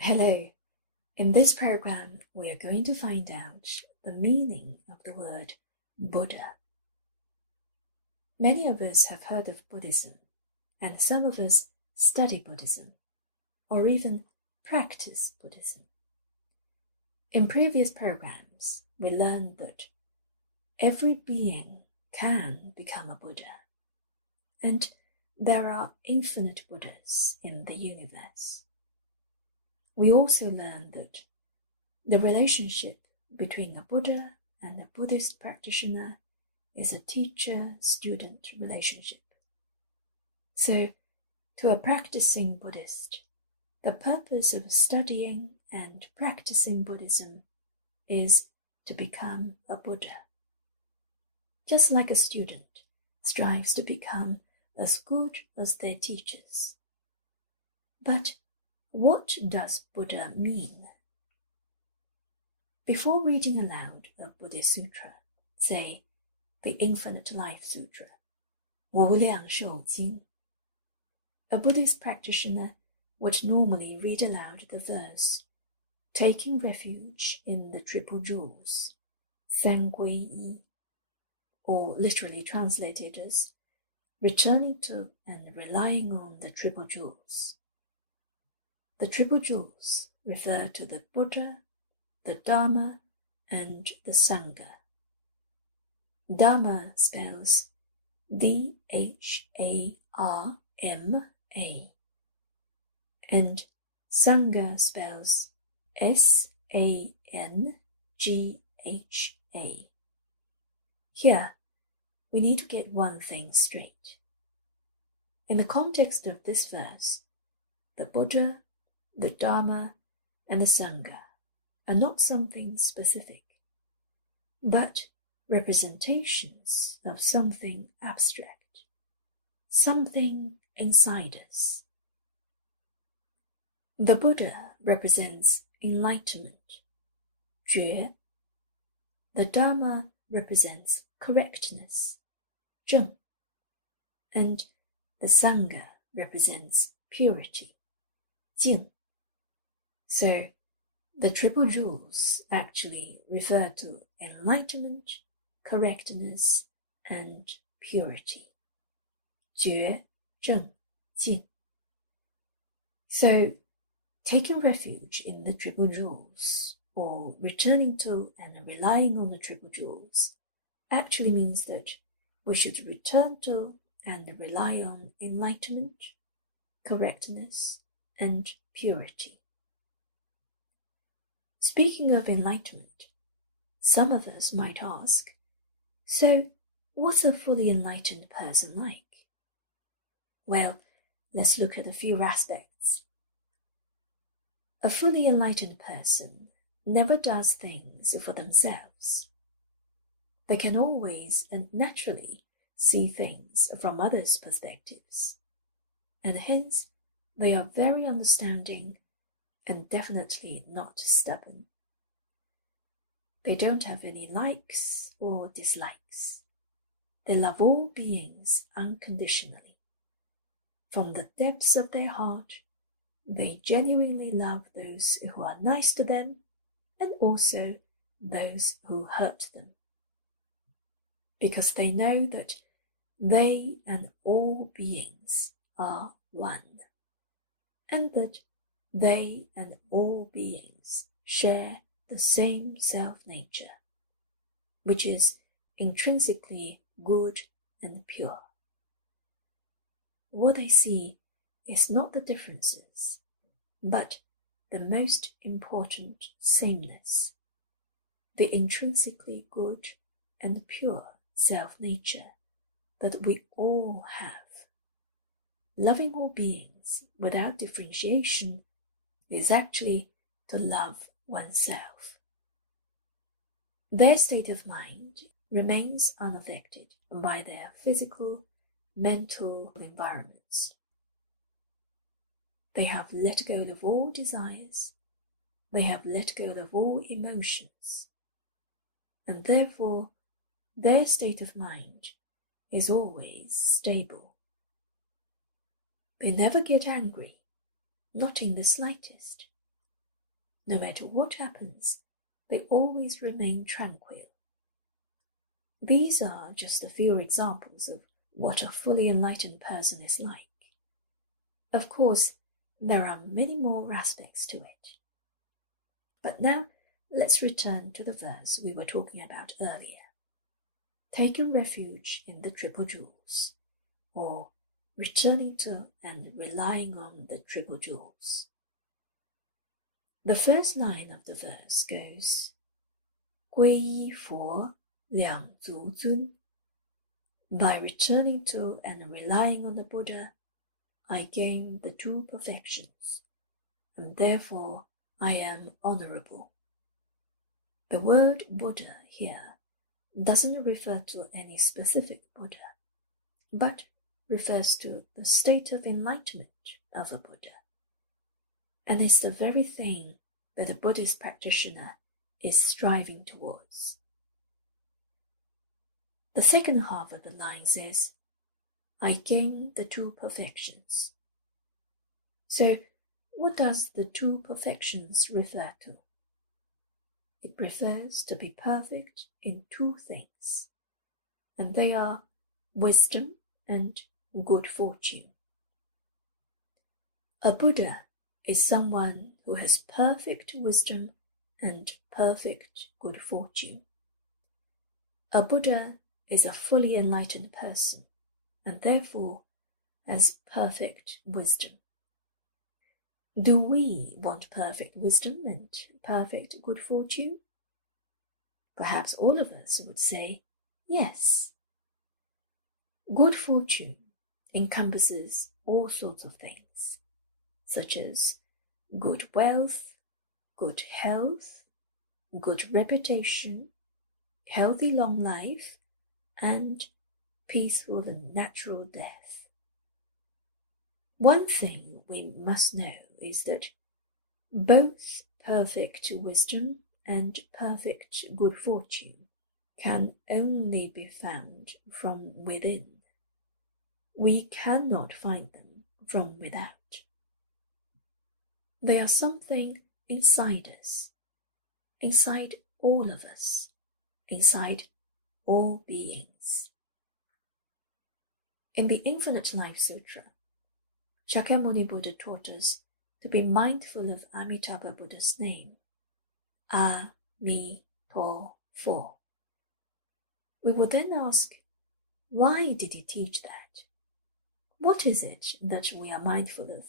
Hello. In this program, we are going to find out the meaning of the word Buddha. Many of us have heard of Buddhism, and some of us study Buddhism, or even practice Buddhism. In previous programs, we learned that every being can become a Buddha, and there are infinite Buddhas in the universe. We also learned that the relationship between a Buddha and a Buddhist practitioner is a teacher-student relationship. So, to a practicing Buddhist, the purpose of studying and practicing Buddhism is to become a Buddha. Just like a student strives to become as good as their teachers. But what does Buddha mean? Before reading aloud a Buddhist sutra, say the Infinite Life Sutra, 无量寿经, a Buddhist practitioner would normally read aloud the verse, taking refuge in the Triple Jewels, 三皈依, or literally translated as returning to and relying on the Triple Jewels. The Triple Jewels refer to the Buddha, the Dharma, and the Sangha. Dharma spells D-H-A-R-M-A, and Sangha spells S-A-N-G-H-A. Here, we need to get one thing straight. In the context of this verse, the Buddha, the Dharma, and the Sangha are not something specific, but representations of something abstract, something inside us. The Buddha represents enlightenment, 觉. The Dharma represents correctness, 正. And the Sangha represents purity, 净. So, the Triple Jewels actually refer to enlightenment, correctness, and purity. 觉, 正, 净. So, taking refuge in the Triple Jewels, or returning to and relying on the Triple Jewels, actually means that we should return to and rely on enlightenment, correctness, and purity. Speaking of enlightenment, some of us might ask, so what's a fully enlightened person like? Well, let's look at a few aspects. A fully enlightened person never does things for themselves. They can always and naturally see things from others' perspectives, and hence they are very understanding and definitely not stubborn. They don't have any likes or dislikes. They love all beings unconditionally. From the depths of their heart, they genuinely love those who are nice to them and also those who hurt them. Because they know that they and all beings are one, and that they and all beings share the same self-nature, which is intrinsically good and pure. What they see is not the differences, but the most important sameness, the intrinsically good and pure self-nature that we all have. Loving all beings without differentiation is actually to love oneself. Their state of mind remains unaffected by their physical, mental environments. They have let go of all desires, they have let go of all emotions, and therefore their state of mind is always stable. They never get angry, not in the slightest. no matter what happens, they always remain tranquil. These are just a few examples of what a fully enlightened person is like. Of course, there are many more aspects to it. But now, let's return to the verse we were talking about earlier. Taking refuge in the triple jewels, or returning to and relying on the triple jewels. The first line of the verse goes, 皈依佛两足尊. By returning to and relying on the Buddha, I gain the two perfections, and therefore I am honorable. The word Buddha here doesn't refer to any specific Buddha, but refers to the state of enlightenment of a Buddha, and is the very thing that a Buddhist practitioner is striving towards. The second half of the line says, I gain the two perfections. So, what does the two perfections refer to? It refers to be perfect in two things, and they are wisdom and good fortune. A Buddha is someone who has perfect wisdom and perfect good fortune. A Buddha is a fully enlightened person, and therefore has perfect wisdom. Do we want perfect wisdom and perfect good fortune? Perhaps all of us would say yes. Good fortune encompasses all sorts of things, such as good wealth, good health, good reputation, healthy long life, and peaceful and natural death. One thing we must know is that both perfect wisdom and perfect good fortune can only be found from within. We cannot find them from without. They are something inside us, inside all of us, inside all beings. In the Infinite Life Sutra, Shakyamuni Buddha taught us to be mindful of Amitabha Buddha's name, A-Mi-To-Fo. We will then ask, why did he teach that? What is it that we are mindful of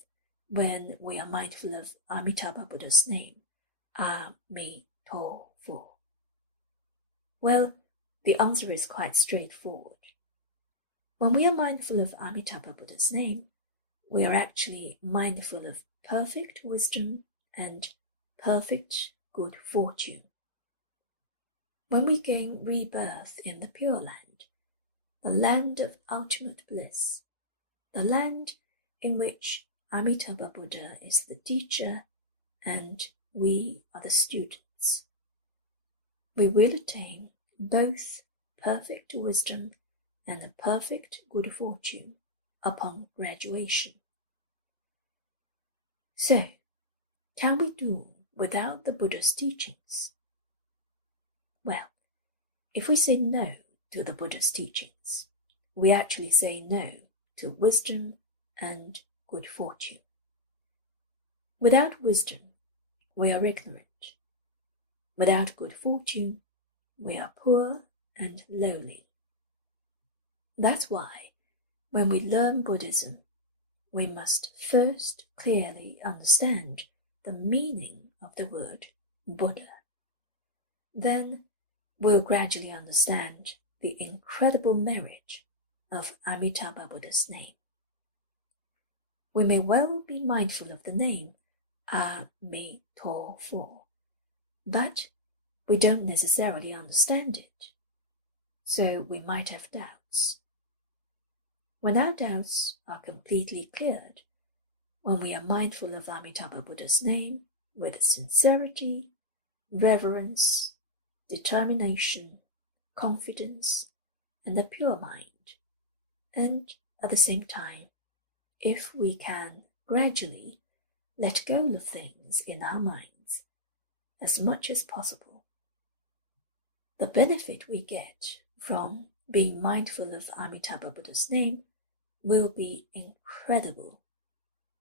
when we are mindful of Amitabha Buddha's name, A-Mi-To-Fo? Well, the answer is quite straightforward. When we are mindful of Amitabha Buddha's name, we are actually mindful of perfect wisdom and perfect good fortune. When we gain rebirth in the Pure Land, the land of ultimate bliss, the land in which Amitabha Buddha is the teacher and we are the students, we will attain both perfect wisdom and a perfect good fortune upon graduation. So, can we do without the Buddha's teachings? Well, if we say no to the Buddha's teachings, we actually say no to wisdom and good fortune. Without wisdom, we are ignorant. Without good fortune, we are poor and lowly. That's why, when we learn Buddhism, we must first clearly understand the meaning of the word Buddha. Then we'll gradually understand the incredible merit of Amitabha Buddha's name. We may well be mindful of the name A-Mi-To-Fo, but we don't necessarily understand it, so we might have doubts. When our doubts are completely cleared, when we are mindful of Amitabha Buddha's name with sincerity, reverence, determination, confidence, and a pure mind, and at the same time, if we can gradually let go of things in our minds as much as possible. The benefit we get from being mindful of Amitabha Buddha's name will be incredible,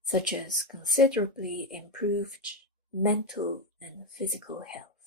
such as considerably improved mental and physical health.